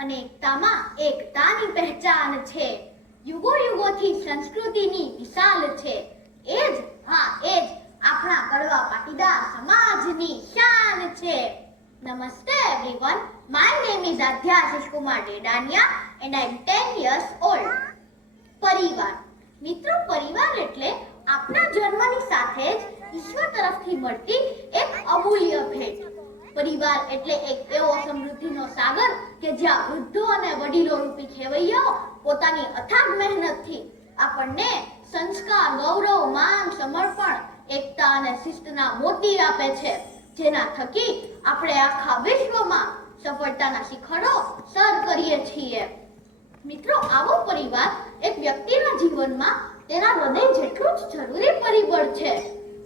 અનેકતામાં એકતાની પહેચાન છે. યુગો યુગોથી સંસ્કૃતિની વિશાલ છે. એ જ આપણા કડવા પાટીદાર સમાજની શાન છે. નમસ્તે everyone. My name is Adhya Ashish Kumar Dedania and I am 10 years old. પરિવાર. મિત્રો, પરિવાર એટલે આપણા જન્મની સાથે જ ઈશ્વર તરફથી મળતી એક અમૂલ્ય ભેટ. પરિવાર એટલે એક એવો સમૃદ્ધિનો સાગર કે જ્યાં વૃદ્ધો અને વડીલો રૂપી ખેવૈયાઓ પોતાની અથાગ મહેનતથી આપણને સંસ્કાર, ગૌરવ, માન, સમર્પણ, એકતા અને શિસ્તના મોતી આપે છે, જેના થકી આપણે આખા વિશ્વમાં સફળતાના શિખરો સર કરીએ છીએ. મિત્રો, આવો પરિવાર એક વ્યક્તિના જીવનમાં તેના હૃદય જેટલું જ જરૂરી પરિબળ છે.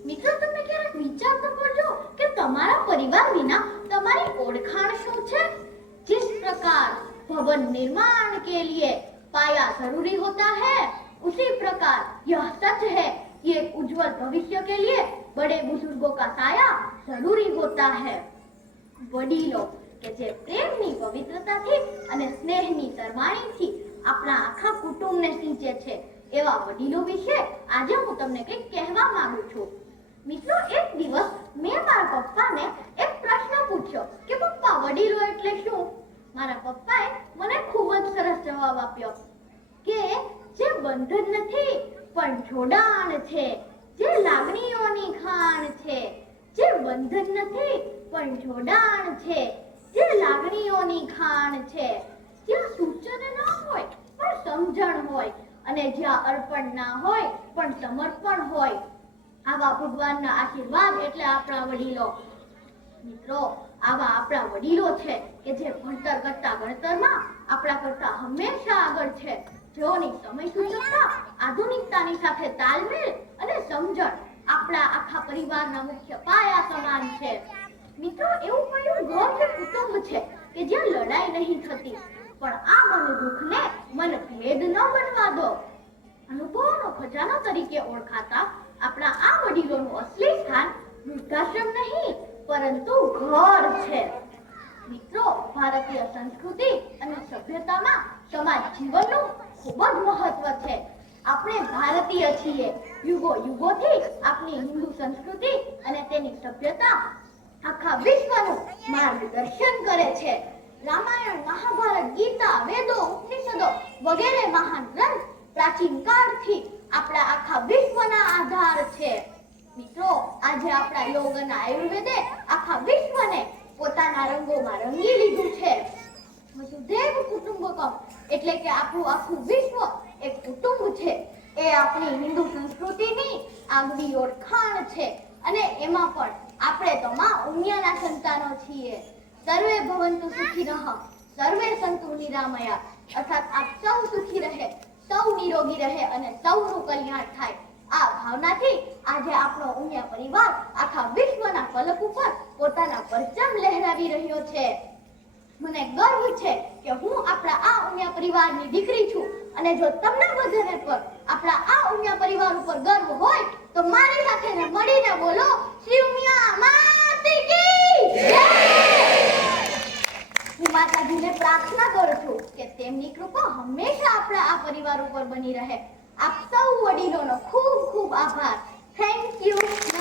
મિત્રો, તમે ક્યારેક વિચાર તો કરજો કે તમારા પરિવાર વિના તમારી ઓળખાણ શું છે? जिस प्रकार भवन निर्माण के लिए पाया जरूरी होता है, उसी प्रकार यह सच है कि एक उज्जवल भविष्य के लिए बड़े बुजुर्गों का साया जरूरी होता है. वडीलो કે જે પ્રેમની પવિત્રતાથી અને સ્નેહની સરવાણીથી આપણા આખા કુટુંબને સિંચે છે, એવા વડીલો વિશે આજે હું તમને કંઈક કહેવા માંગુ છું. મિત્રો, એક દિવસ મેં મારા પપ્પાને એક પ્રશ્ન પૂછ્યો કે પપ્પા, વડીલો એટલે શું? મારા પપ્પાએ મને ખૂબ જ સરસ જવાબ આપ્યો કે જે બંધન નથી પણ જોડાણ છે, જે લાગણીઓની ખાણ છે. જે બંધન નથી પણ જોડાણ છે, જે લાગણીઓની ખાણ છે. જ્યાં સૂચન ન હોય પણ સમજણ હોય, અને જ્યાં અર્પણ ના હોય પણ સમર્પણ હોય. આવા ભગવાનના આશીર્વાદ એટલે આપણા વડીલો. મિત્રો, આવા આપણા વડીલો છે કે જે ભણતર કરતા ગણતરમાં આપણા કરતા હંમેશા આગળ છે, જેઓની સમય સૂચકતા, આધુનિકતાની સાથે તાલમેલ અને સમજણ આપણા આખા પરિવારના મુખ્ય પાયા સમાન છે. મિત્રો, એવું કયું ઘર કે કુટુંબ છે કે જ્યાં લડાઈ નહીં થતી? પણ આ મન દુઃખને મનભેદ ન બનવા દો. અનુભવનો ખજાનો તરીકે ઓળખાતા આપણા આ વડીલોનું અસલી સ્થાન વૃદ્ધાશ્રમ નહીં પરંતુ ઘર છે. મિત્રો, ભારતીય સંસ્કૃતિ અને સભ્યતામાં સમાજ જીવનનું ખૂબ જ મહત્વ છે. આપણે ભારતીય છીએ. યુગો યુગોથી આપણી હિન્દુ સંસ્કૃતિ અને તેની સભ્યતા આખા વિશ્વનું માર્ગદર્શન કરે છે. રામાયણ, મહાભારત, ગીતા, વેદો, ઉપનિષદો વગેરે મહાન ગ્રંથ પ્રાચીન કાળથી આપણા આખા વિશ્વના આધાર છે. મિત્રો, આજે આપણા યોગ અને આયુર્વેદે આખા વિશ્વને પોતાના રંગોમાં રંગી લીધું છે. વસુધૈવ કુટુંબકમ એટલે કે આપણું આખું વિશ્વ એક કુટુંબ છે. એ આપણી હિન્દુ સંસ્કૃતિની આગવી ઓળખાણ છે, અને એમાં પણ આપણે તો માં ઉમિયાના સંતાનો છીએ. સર્વે ભવંતુ સુખીનઃ, સર્વે સંતુ નિરામયા. અર્થાત આપ સૌ સુખી રહે, સૌ નિરોગી રહે અને સૌનું કલ્યાણ થાય. આ ભાવનાથી આજે આપણો ઉમિયા પરિવાર આખા વિશ્વના ફલક ઉપર પોતાના પરચમ લહેરાવી રહ્યો છે. મને ગર્વ છે કે હું આપણા આ ઉમિયા પરિવારની દીકરી છું, અને જો તમને બધાને પર આપણા આ ઉમિયા પરિવાર ઉપર ગર્વ હોય તો મારી સાથે મળીને બોલો, શ્રી ઉમિયા માતા કી જય. હું માતાજીને પ્રાર્થના કરું છું કે તેમની કૃપા હંમેશા આપણા આ પરિવાર ઉપર બની રહે. આપ સૌ વડીલોનો ખૂબ ખૂબ આભાર. Thank you.